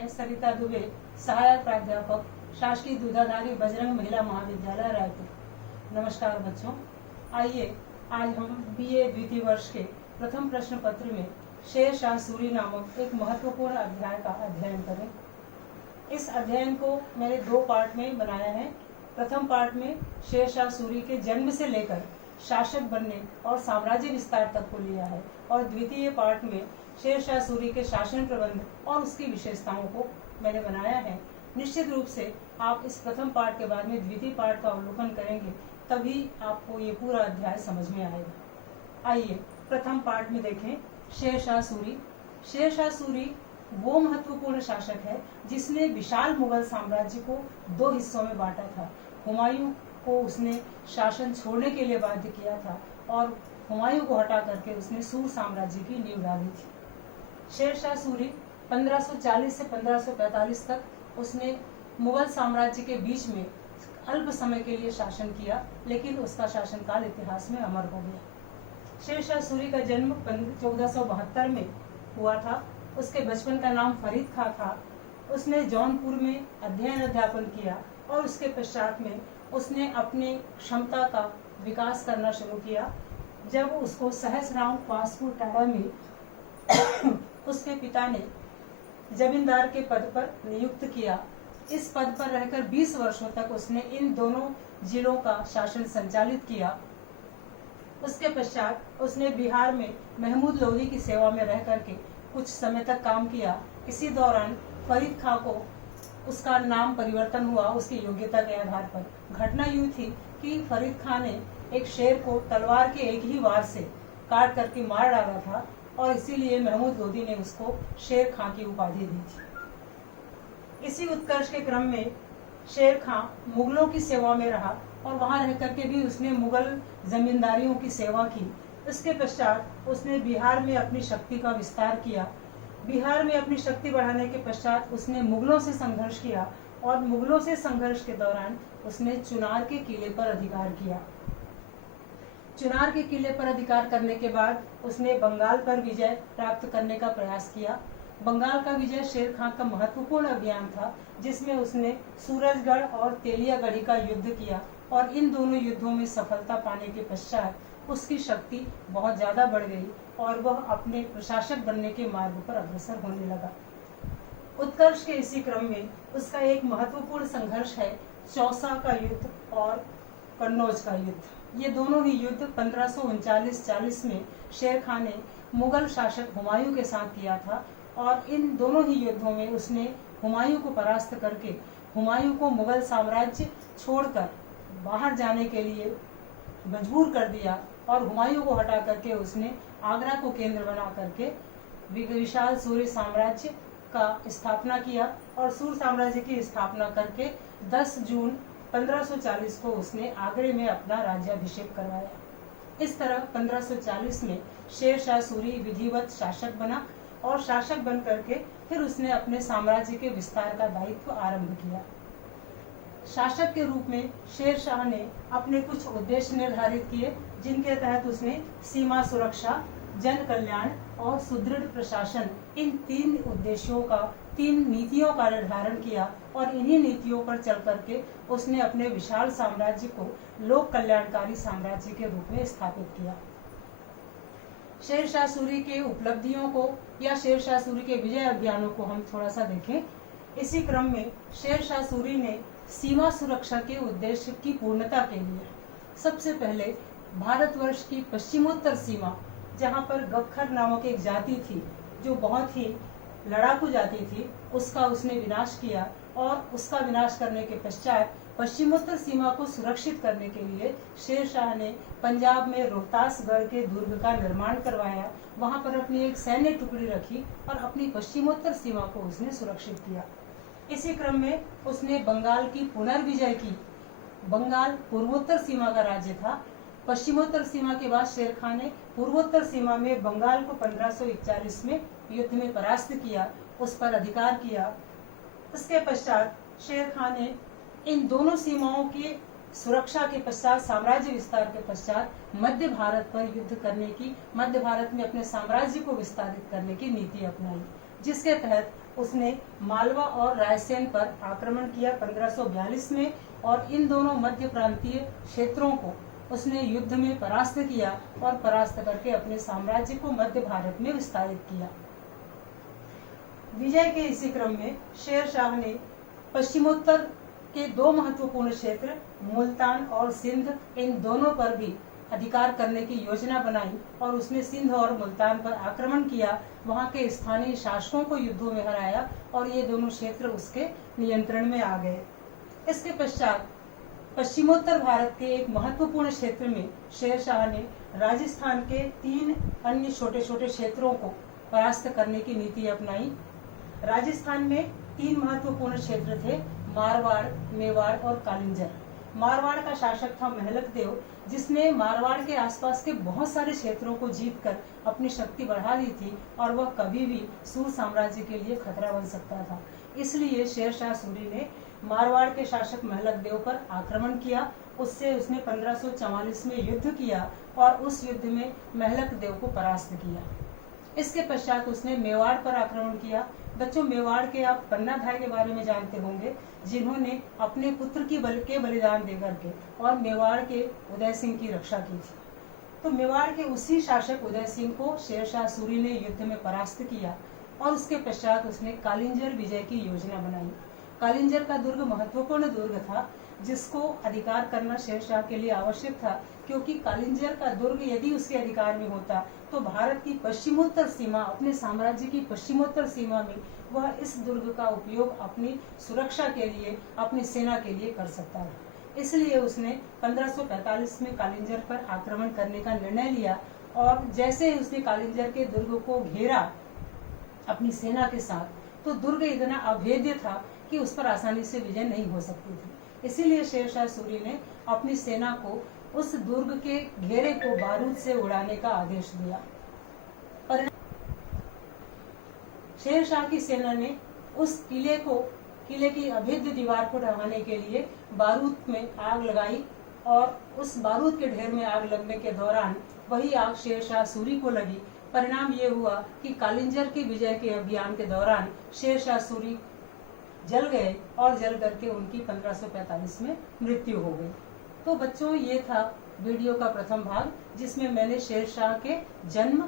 मैं सरिता दुबे, सहायक प्राध्यापक, शासकीय दूधाधारी बजरंग महिला महाविद्यालय रायपुर। नमस्कार बच्चों, आइए आज हम बीए द्वितीय वर्ष के प्रथम प्रश्न पत्र में शेर शाह सूरी नामक एक महत्वपूर्ण अध्याय का अध्ययन करें। इस अध्ययन को मैंने दो पार्ट में बनाया है। प्रथम पार्ट में शेर शाह सूरी के जन्म से लेकर शासक बनने और साम्राज्य विस्तार तक को लिया है, और द्वितीय पार्ट में शेर शाह सूरी के शासन प्रबंध और उसकी विशेषताओं को मैंने बनाया है। निश्चित रूप से आप इस प्रथम पार्ट के बाद में द्वितीय पार्ट का अवलोकन करेंगे, तभी आपको ये पूरा अध्याय समझ में आएगा। आइए प्रथम पार्ट में देखें शेर शाह सूरी। शेर शाह सूरी वो महत्वपूर्ण शासक है जिसने विशाल मुगल साम्राज्य को दो हिस्सों में बांटा था। हुमायूं को उसने शासन छोड़ने के लिए बाध्य किया था और हुमायूं को हटा करके उसने सूर साम्राज्य की नींव डाली थी। शेर शाह सूरी 1540 से 1545 तक उसने मुगल साम्राज्य के बीच में अल्प समय के लिए शासन किया, लेकिन उसका शासनकाल इतिहास में अमर हो गया। शेर शाह सूरी का जन्म 1472 में हुआ था। उसके बचपन का नाम फरीद खां था। उसने जौनपुर में अध्ययन अध्यापन किया और उसके पश्चात में उसने अपनी क्षमता का विकास करना शुरू किया। जब उसको सहसराम पासपुर टाड़ा में उसके पिता ने जमींदार के पद पर नियुक्त किया। इस पद पर रहकर 20 वर्षों तक उसने इन दोनों जिलों का शासन संचालित किया। उसके पश्चात उसने बिहार में महमूद लोदी की सेवा में रह करके कुछ समय तक काम किया। इसी दौरान फरीद खां को उसका नाम परिवर्तन हुआ उसकी योग्यता के आधार पर। घटना यूं थी कि फरीद खां ने एक शेर को तलवार के एक ही वार से काट करके मार डाला था, और इसीलिए महमूद लोदी ने उसको शेर खां की उपाधि दी थी। इसी उत्कर्ष के क्रम में शेर खां मुगलों की सेवा में रहा और वहां रह करके भी उसने मुगल जमींदारियों की सेवा की। इसके पश्चात उसने बिहार में अपनी शक्ति का विस्तार किया। बिहार में अपनी शक्ति बढ़ाने के पश्चात उसने मुगलों से संघर्ष किया, और मुगलों से संघर्ष के दौरान उसने चुनार के किले पर अधिकार किया। चुनार के किले पर अधिकार करने के बाद उसने बंगाल पर विजय प्राप्त करने का प्रयास किया। बंगाल का विजय शेर खां का महत्वपूर्ण अभियान था, जिसमें उसने सूरजगढ़ और तेलियागढ़ी का युद्ध किया, और इन दोनों युद्धों में सफलता पाने के पश्चात उसकी शक्ति बहुत ज्यादा बढ़ गई और वह अपने प्रशासक बनने के मार्ग पर अग्रसर होने लगा। उत्कर्ष के इसी क्रम में उसका एक महत्वपूर्ण संघर्ष है चौसा का युद्ध और कन्नौज का युद्ध। ये दोनों ही युद्ध 1539-40 में शेर खां ने मुगल शासक हुमायूं के साथ किया था, और इन दोनों ही युद्धों में उसने हुमायूं को परास्त करके हुमायूं को मुगल साम्राज्य छोड़कर बाहर जाने के लिए मजबूर कर दिया, और हुमायूं को हटा करके उसने आगरा को केंद्र बना करके विशाल सूर्य साम्राज्य का स्थापना किया, और सूर्य साम्राज्य की स्थापना करके 10 जून 1540 को उसने आगरे में अपना राज्याभिषेक करवाया। इस तरह 1540 में शेर शाह सूरी विधिवत शासक बना, और शासक बन करके फिर उसने अपने साम्राज्य के विस्तार का दायित्व आरंभ किया। शासक के रूप में शेर शाह ने अपने कुछ उद्देश्य निर्धारित किए, जिनके तहत उसने सीमा सुरक्षा, जन कल्याण और सुदृढ़ प्रशासन, इन 3 उद्देश्यों का 3 नीतियों का निर्धारण किया, और इन्हीं नीतियों पर चल करके उसने अपने विशाल साम्राज्य को लोक कल्याणकारी साम्राज्य के रूप में स्थापित किया। शेर शाह सूरी के उपलब्धियों को या शेर शाह सूरी के विजय अभियानों को हम थोड़ा सा देखें। इसी क्रम में शेर शाह सूरी ने सीमा सुरक्षा के उद्देश्य की पूर्णता के लिए सबसे पहले भारतवर्ष की पश्चिमोत्तर सीमा, जहां पर गख्खर नामक एक जाति थी जो बहुत ही लड़ाकू जाति थी, उसका उसने विनाश किया, और उसका विनाश करने के पश्चात पश्चिमोत्तर सीमा को सुरक्षित करने के लिए शेर शाह ने पंजाब में रोहतासगढ़ के दुर्ग का निर्माण करवाया। वहां पर अपनी एक सैन्य टुकड़ी रखी और अपनी पश्चिमोत्तर सीमा को उसने सुरक्षित किया। इसी क्रम में उसने बंगाल की पुनर्विजय की। बंगाल पूर्वोत्तर सीमा का राज्य था। पश्चिमोत्तर सीमा के बाद शेर खां ने पूर्वोत्तर सीमा में बंगाल को 1541 में युद्ध में परास्त किया, उस पर अधिकार किया। इसके पश्चात शेर खां ने इन दोनों सीमाओं की सुरक्षा के पश्चात, साम्राज्य विस्तार के पश्चात मध्य भारत पर युद्ध करने की, मध्य भारत में अपने साम्राज्य को विस्तारित करने की नीति अपनाई। जिसके तहत उसने मालवा और रायसेन पर आक्रमण किया 1542 में, और इन दोनों मध्य प्रांतीय क्षेत्रों को उसने युद्ध में परास्त किया और परास्त करके अपने साम्राज्य को मध्य भारत में विस्तारित किया। विजय के इसी क्रम में शेर शाह ने पश्चिमोत्तर के दो महत्वपूर्ण क्षेत्र मुल्तान और सिंध, इन दोनों पर भी अधिकार करने की योजना बनाई और उसने सिंध और मुल्तान पर आक्रमण किया, वहां के स्थानीय शासकों को युद्धों में हराया और ये दोनों क्षेत्र उसके नियंत्रण में आ गए। इसके पश्चात पश्चिमोत्तर भारत के एक महत्वपूर्ण क्षेत्र में शेर शाह ने राजस्थान के 3 अन्य छोटे छोटे क्षेत्रों को परास्त करने की नीति अपनाई। राजस्थान में 3 महत्वपूर्ण क्षेत्र थे, मारवाड़, मेवाड़ और कालिंजर। मारवाड़ का शासक था महलक देव, जिसने मारवाड़ के आसपास के बहुत सारे क्षेत्रों को जीतकर अपनी शक्ति बढ़ा दी थी और वह कभी भी सूर साम्राज्य के लिए खतरा बन सकता था। इसलिए शेर शाह सूरी ने मारवाड़ के शासक महलक देव पर आक्रमण किया। उससे उसने 1544 में युद्ध किया और उस युद्ध में महलक देव को परास्त किया। इसके पश्चात उसने मेवाड़ पर आक्रमण किया। बच्चों, मेवाड़ के आप पन्ना भाई के बारे में जानते होंगे, जिन्होंने अपने पुत्र की बलिदान देकर के और मेवाड़ के उदय सिंह की रक्षा की थी। तो मेवाड़ के उसी शासक उदय सिंह को शेर शाह सूरी ने युद्ध में परास्त किया और उसके पश्चात उसने कालिंजर विजय की योजना बनाई। कालिंजर का दुर्ग महत्वपूर्ण दुर्ग था, जिसको अधिकार करना शेर शाह के लिए आवश्यक था, क्योंकि कालिंजर का दुर्ग यदि उसके अधिकार में होता तो भारत की पश्चिमोत्तर सीमा, अपने साम्राज्य की पश्चिमोत्तर सीमा में वह इस दुर्ग का उपयोग अपनी सुरक्षा के लिए, अपनी सेना के लिए कर सकता था। इसलिए उसने 1545 में कालिंजर पर आक्रमण करने का निर्णय लिया और जैसे ही उसने कालिंजर के दुर्ग को घेरा अपनी सेना के साथ, तो दुर्ग इतना अभेद्य था कि उस पर आसानी से विजय नहीं हो सकती थी। इसीलिए शेर शाह सूरी ने अपनी सेना को उस दुर्ग के घेरे को बारूद से उड़ाने का आदेश दिया। शेर शाह की सेना ने उस किले की अभेद्य दीवार को ढहाने के लिए बारूद में आग लगाई और उस बारूद के ढेर में आग लगने के दौरान वही आग शेर शाह सूरी को लगी। परिणाम ये हुआ कि कालिंजर की विजय के अभियान के दौरान शेर शाह सूरी जल गए और जल करके उनकी 1545 में मृत्यु हो गई। तो बच्चों, ये था वीडियो का प्रथम भाग, जिसमें मैंने शेर शाह के जन्म,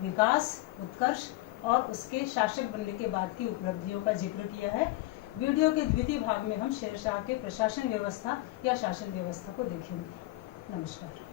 विकास, उत्कर्ष और उसके शासक बनने के बाद की उपलब्धियों का जिक्र किया है। वीडियो के द्वितीय भाग में हम शेर शाह के प्रशासन व्यवस्था या शासन व्यवस्था को देखेंगे। नमस्कार।